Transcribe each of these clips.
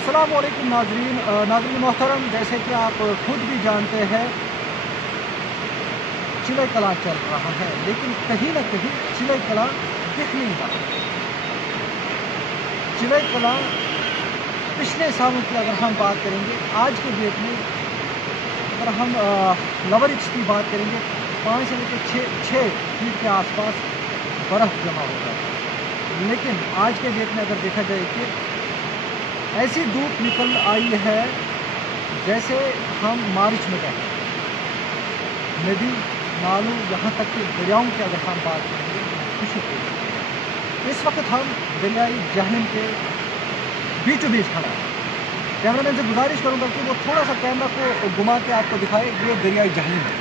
अस्सलाम वालेकुम नाज़रीन मोहतरम, जैसे कि आप खुद भी जानते हैं चिलई कलां चल रहा है, लेकिन कहीं ना कहीं चिलई कलां दिख नहीं रहा। चिलई कलां पिछले सालों की अगर हम बात करेंगे, आज के डेट में अगर हम लवर इंच की बात करेंगे, 5 से लेकर 6 फीट के आसपास बर्फ़ जमा होता है। लेकिन आज के डेट में अगर देखा जाए कि ऐसी धूप निकल आई है जैसे हम मार्च में गए। नदी नालों यहाँ तक कि दरियाओं की अगर हम बात करेंगे, इस वक्त हम दरियाई जहलम के बीचों बीच खड़ा है। कैमरामैन से गुजारिश करूँगा कि वो थोड़ा सा कैमरा को घुमा के आपको दिखाए। ये दरियाई जहलम है,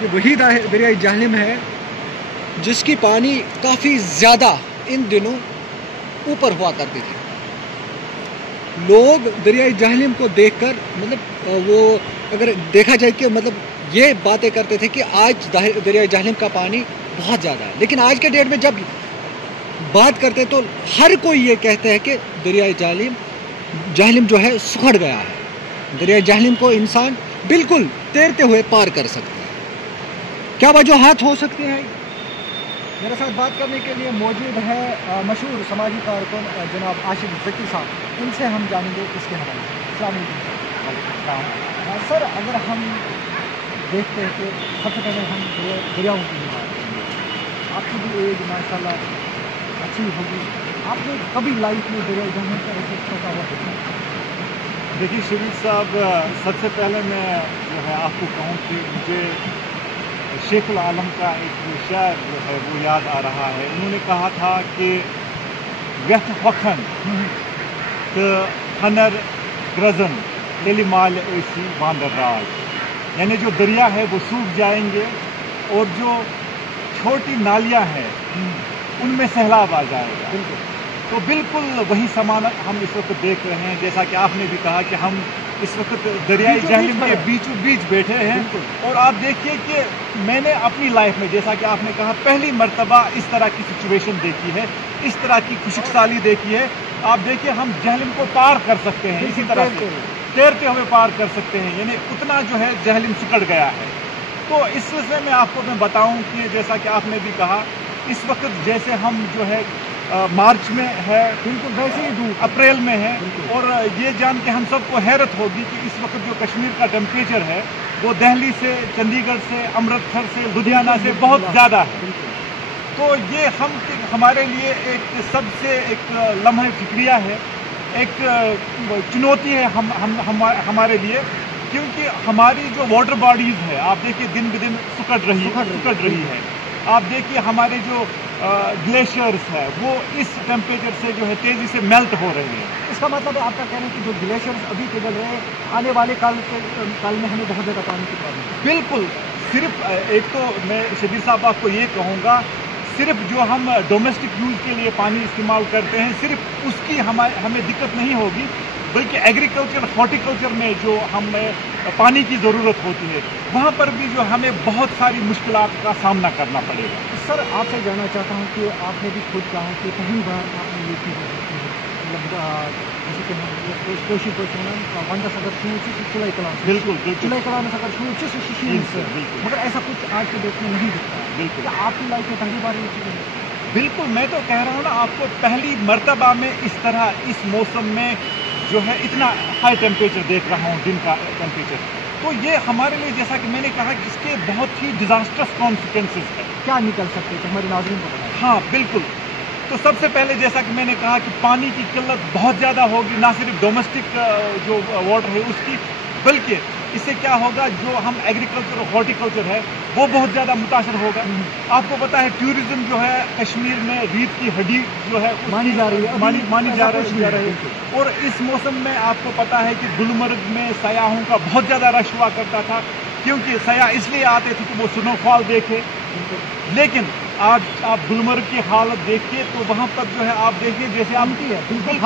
ये वही दरियाई जहलम है जिसकी पानी काफ़ी ज़्यादा इन दिनों ऊपर हुआ करती थी। लोग दरियाई जहलम को देखकर वो अगर देखा जाए कि ये बातें करते थे कि आज दरियाई जहलम का पानी बहुत ज़्यादा है। लेकिन आज के डेट में जब बात करते तो हर कोई ये कहते हैं कि दरियाई जहलम जो है सुखड़ गया है। दरियाई जहलम को इंसान बिल्कुल तैरते हुए पार कर सकता है। क्या वजूहात हो सकती हैं? मेरे साथ बात करने के लिए मौजूद है मशहूर समाजी कारकुन जनाब आशिक ज़की साहब। इनसे हम जानेंगे इसके हवाले से। अस्सलाम वालेकुम सर, अगर हम देखते हैं कि सबसे पहले हम दरियाओं की बात करेंगे। आपकी भी एज माशाल्लाह अच्छी होगी, आपने कभी लाइफ में दरियाई जहलम का ऐसे छोटा हुआ देखा? देखिए शरीफ साहब, सबसे पहले मैं जो है आपको कहूँ कि मुझे शेखुल आलम का एक शायर जो है वो याद आ रहा है। उन्होंने कहा था कि व्यथ वखन खनर ग्रजन एलिमाल ऐसी वांदर राज, यानी जो दरिया है वो सूख जाएंगे और जो छोटी नालियां हैं उनमें सैलाब आ जाएगा। तो बिल्कुल वही समान हम इस वक्त देख रहे हैं। जैसा कि आपने भी कहा कि हम इस वक्त दरियाई जहलम के बीचों बीच बैठे हैं। और आप देखिए कि मैंने अपनी लाइफ में, जैसा कि आपने कहा, पहली मर्तबा इस तरह की सिचुएशन देखी है, इस तरह की खुशकसाली देखी है। आप देखिए हम जहलम को पार कर सकते हैं, इसी तरह से तैरते हुए पार कर सकते हैं, यानी उतना जो है जहलम सिकड़ गया है। तो इस सिलसिले में आपको मैं बताऊं कि जैसा कि आपने भी कहा, इस वक्त जैसे हम जो है मार्च में है, बिल्कुल वैसे ही धूप अप्रैल में है। और ये जान के हम सबको हैरत होगी कि इस वक्त जो कश्मीर का टेम्परेचर है वो दिल्ली से, चंडीगढ़ से, अमृतसर से, लुधियाना से बहुत ज़्यादा है। तो ये हमारे लिए एक सबसे एक लम्हा फिक्रिया है, एक चुनौती है हमारे लिए, क्योंकि हमारी जो वाटर बॉडीज़ है, आप देखिए दिन ब दिन सुकड़ रही है। आप देखिए हमारे जो ग्लेशियर्स है वो इस टेम्परेचर से जो है तेज़ी से मेल्ट हो रहे हैं। इसका मतलब आपका कहना है कि जो ग्लेशियर्स अभी पिघल रहे हैं, आने वाले काल में हमें बहुत ज़्यादा पानी की प्रॉब्लम है। बिल्कुल। सिर्फ एक तो मैं शबीर साहब आपको ये कहूँगा, सिर्फ जो हम डोमेस्टिक यूज़ के लिए पानी इस्तेमाल करते हैं, सिर्फ उसकी हमें दिक्कत नहीं होगी, बल्कि एग्रीकल्चर, हॉर्टिकल्चर में जो हमें पानी की ज़रूरत होती है, वहाँ पर भी जो हमें बहुत सारी मुश्किलात का सामना करना पड़ेगा। सर, आपसे जानना चाहता हूँ कि आपने भी खुद कहा कि पहली बार आपने ये चीज़ जैसे कि हम कोशिश वंदा सगर चिलई कलां चिलई कलां में सगर मगर ऐसा कुछ आज के डेट में नहीं दिखता है। बिल्कुल। क्या आपकी लाइफ में पहली बार ये चीज़? बिल्कुल, मैं तो कह रहा हूँ ना आपको, पहली मर्तबा में इस तरह इस मौसम में जो है इतना हाई टेम्परेचर देख रहा हूँ, दिन का टेम्परेचर। तो ये हमारे लिए, जैसा कि मैंने कहा, कि इसके बहुत ही डिजास्टर्स कॉन्सिक्वेंसेस है। क्या निकल सकते हैं हमारे नाज़रीन को बताएं? हाँ बिल्कुल। तो सबसे पहले जैसा कि मैंने कहा कि पानी की किल्लत बहुत ज़्यादा होगी, ना सिर्फ डोमेस्टिक जो वाटर है उसकी, बल्कि इससे क्या होगा, जो हम एग्रीकल्चर और हॉर्टिकल्चर है वो बहुत ज़्यादा मुतासर होगा। आपको पता है टूरिज़्म जो है कश्मीर में रीढ़ की हड्डी जो है मानी जा रही है, मानी जा रही है। और इस मौसम में आपको पता है कि गुलमर्ग में सयाहों का बहुत ज़्यादा रश हुआ करता था, क्योंकि सयाह इसलिए आते थे कि वो स्नोफॉल देखे। लेकिन आज आप गुलमर्ग की हालत देखिए तो वहाँ पर जो है आप देखिए जैसे एम्प्टी है, बिल्कुल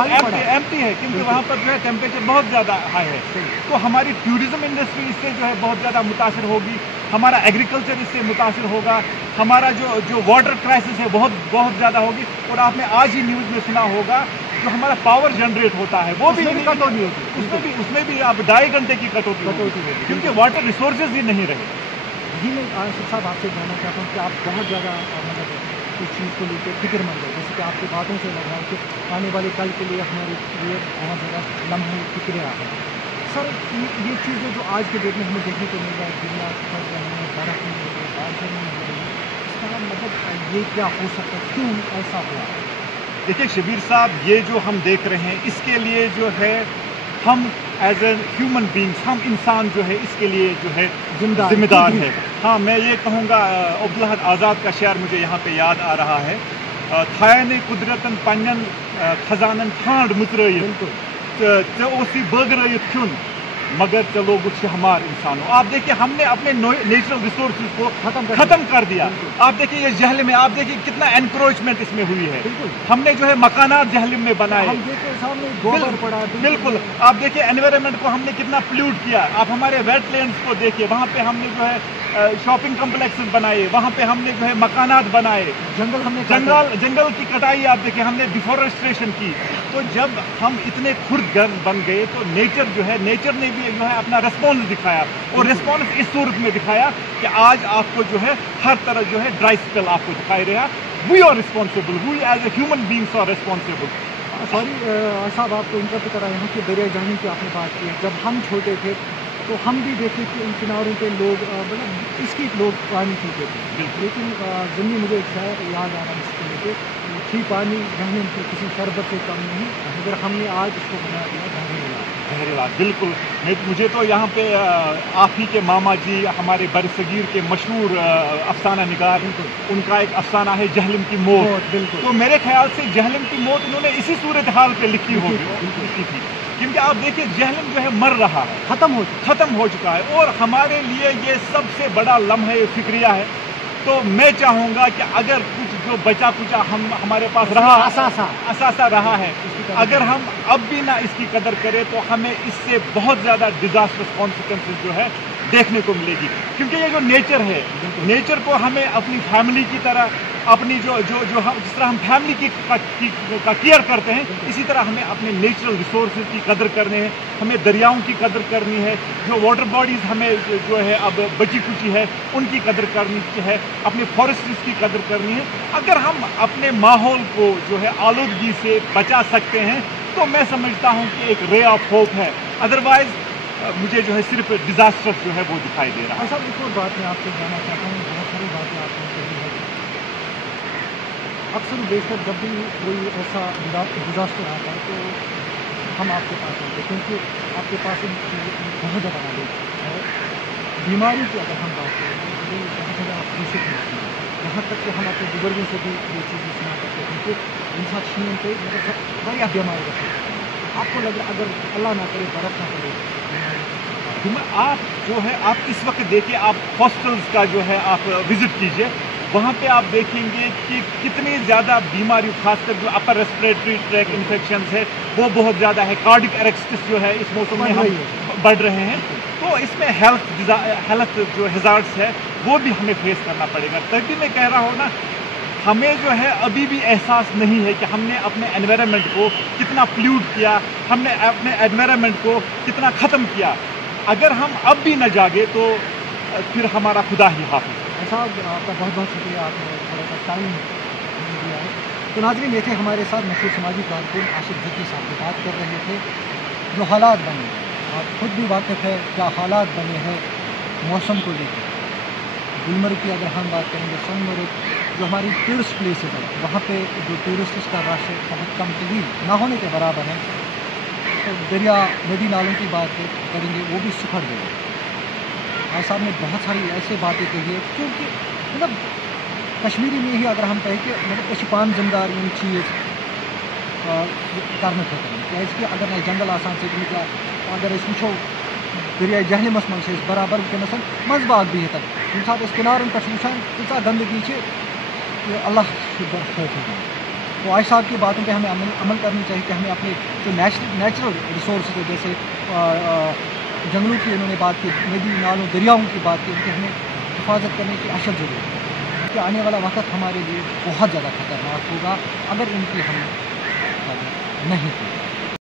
एम्प्टी है, क्योंकि वहाँ पर जो है टेम्परेचर बहुत ज़्यादा हाई है। तो हमारी टूरिज़्म इंडस्ट्री इससे जो है बहुत ज़्यादा मुतासर होगी, हमारा एग्रीकल्चर इससे मुतासर होगा, हमारा जो वाटर क्राइसिस है बहुत ज़्यादा होगी। और आपने आज ही न्यूज़ में सुना होगा जो हमारा पावर जनरेट होता है वो भी उसमें भी कटौती होती है, उसमें भी अब 2.5 घंटे की कटौती होती है, क्योंकि वाटर रिसोर्सेज ही नहीं रहे। जी मैं आसिफ साहब आपसे जानना चाहता हूँ कि आप बहुत ज़्यादा मतलब इस चीज़ को लेकर फिक्रमंद है, जैसे कि आपकी बातों से लग रहा है कि आने वाले कल के लिए हमारे लिए बहुत ज़्यादा लम्हे फिक्र आ है। सर ये चीज़ें जो आज के डेट में हमें देखने को मिल रहा है, दुनिया पर हमें बर्फ़ नहीं हो रही, बारिशें नहीं हो रही, इसका मतलब ये क्या हो सकता है, क्यों ऐसा हुआ? देखिए शबीर साहब, ये जो हम देख रहे हैं इसके लिए जो है हम एज ए ह्यूमन बींग्स, हम इंसान जो है इसके लिए जो है जिम्मेदार है। हाँ, मैं ये कहूँगा, अब्दुल हद आज़ाद का शेर मुझे यहाँ पे याद आ रहा है, थायने कुदरतन पन्नन खजानन ठांड मुतरयित ओसी बगरयित क्युन मगर चलो गुस्से हमार इंसानों। आप देखिए हमने अपने नेचुरल रिसोर्सेज को खत्म कर दिया। आप देखिए ये जहलम में, आप देखिए कितना एनक्रोचमेंट इसमें हुई है। हमने जो है मकानात जहलम में बनाए, हम देखिए सामने गोबर पड़ा, बिल्कुल। आप देखिए एनवायरनमेंट को हमने कितना प्ल्यूट किया। आप हमारे वेटलैंड्स को देखिए, वहाँ पे हमने जो है शॉपिंग कम्प्लेक्सेस बनाए, वहाँ पे हमने जो है मकानात बनाए, जंगल की कटाई आप देखिए, हमने डिफॉरेस्टेशन की। तो जब हम इतने खुर्दगर्ज बन गए तो नेचर जो है, नेचर ने भी जो है अपना रिस्पॉन्स दिखाया, और रिस्पॉन्स इस सूरत में दिखाया कि आज आपको जो है हर तरह जो है ड्राई स्पेल आपको दिखाई रहा। We are responsible, we as a human beings are responsible. Sorry साहब, आपको इंटरप्ट कर रहा हूँ कि दरिया जाने की आपने बात की है। जब हम छोटे थे तो हम भी देखे कि उन किनारों पे लोग मतलब इसकी लोग पानी पीते थे, लेकिन ज़मीन मुझे एक शायर याद आ रहा है इसके लेके थी पानी जहनुम की किसी शरबत से कम नहीं, मगर हमने आज इसको बना दिया जहरीला। बिल्कुल, मुझे तो यहाँ पे आप ही के मामा जी हमारे बरसगीर के मशहूर अफसाना निगार, उनका एक अफसाना है जहलम की मौत। तो मेरे ख्याल से जहलम की मौत इन्होंने इसी सूरत हाल पे लिखी थी, क्योंकि आप देखिए जहलम जो है मर रहा है, खत्म हो चुका है, और हमारे लिए ये सबसे बड़ा लम्हा फिक्रिया है। तो मैं चाहूँगा कि अगर कुछ जो बचा कुचा हमारे पास रहा, असासा रहा है, अगर हम अब भी ना इसकी कदर करें तो हमें इससे बहुत ज़्यादा डिजास्टर्स कॉन्सिक्वेंसेस जो है देखने को मिलेगी। क्योंकि ये जो नेचर है, नेचर को हमें अपनी फैमिली की तरह, अपनी जो हम जिस तरह हम फैमिली का केयर करते हैं, इसी तरह हमें अपने नेचुरल रिसोर्सेज की कदर करनी है, हमें दरियाओं की कदर करनी है, जो वाटर बॉडीज़ हमें जो है अब बची कुची है उनकी कदर करनी है, अपने फॉरेस्ट्स की कदर करनी है। अगर हम अपने माहौल को जो है आलूदगी से बचा सकते हैं तो मैं समझता हूँ कि एक रे ऑफ होप है। अदरवाइज मुझे जो है सिर्फ डिजास्टर जो है वो दिखाई दे रहा है। ऐसा एक और बात मैं आपसे जानना चाहता हूँ, बहुत सारी बातें आपने कही है। अक्सर बेशक जब भी कोई ऐसा डिजास्टर आता है तो हम आपके पास आते हैं, क्योंकि आपके पास बहुत ज़्यादा नॉलेज है। बीमारी की अगर हम बात करें तो बहुत ज़्यादा प्रेशर होती है, यहाँ तक कि हम अपने बुजुर्गों से भी ये चीज़ें सुना करते हैं कि इंसान छीन पे मतलब बड़ी बीमारी रखते हैं। आपको लग रहा है अगर अल्लाह ना करे, बर्फ़ ना करे, आप जो है आप इस वक्त देखिए, आप हॉस्टल्स का जो है आप विजिट कीजिए, वहाँ पे आप देखेंगे कि कितनी ज़्यादा बीमारी, खासकर जो अपर रेस्पिरेटरी ट्रैक इन्फेक्शन है वो बहुत ज़्यादा है। कार्डिक अरेस्टिस जो है इस मौसम में हम बढ़ रहे हैं, तो इसमें हेल्थ जो हैजार्ड्स है वो भी हमें फेस करना पड़ेगा। तभी मैं कह रहा हूँ ना, हमें जो है अभी भी एहसास नहीं है कि हमने अपने एनवायरनमेंट को कितना प्ल्यूट किया, हमने अपने एनवायरनमेंट को कितना ख़त्म किया। अगर हम अब भी न जागे तो फिर हमारा खुदा ही हाफिज़। साहब आपका बहुत बहुत शुक्रिया, आपने थोड़ा सा टाइम दिया है। तो नाज़रीन, ये थे हमारे साथ मशहूर समाजी कारकुन आशिफ ज़की साहब की बात कर रहे थे जो हालात बने, आप खुद भी वाकिफ़ है क्या हालात बने हैं मौसम को लेकर। गुलमर्ग की अगर हम बात करेंगे, सोनमर्ग जो हमारी टूरिस्ट प्लेसेस है, वहाँ पे जो टूरिस्ट का रश है बहुत कम तवील ना होने के बराबर है। तो दरिया नदी नालों की बात करेंगे वो भी सुखड़ गए। आज साहब ने बहुत सारी ऐसी बातें कही है, क्योंकि मतलब कश्मीरी में ही अगर हम कहें कि मतलब पान जमदार यम चीज़ करने कि अगर न जंगल आसान से क्या, अगर वो दरिया जहलमस मन से बराबर वनस मजबाग भी तक ये साथ किनारन पे वुचान तीचा गंदगी कि अल्लाह खौफ है। तो आज साहब की बातों पे हमें अमल करनी चाहिए कि हमें अपने जो नेचुरल रिसोर्स है, जैसे जंगलों की उन्होंने बात की, नदी नालों दरियाओं की बात की, उनकी हमें हिफाजत करने की अशद ज़रूरत है, क्योंकि आने वाला वक्त हमारे लिए बहुत ज़्यादा ख़तरनाक होगा अगर इनकी हम نہیں تھی.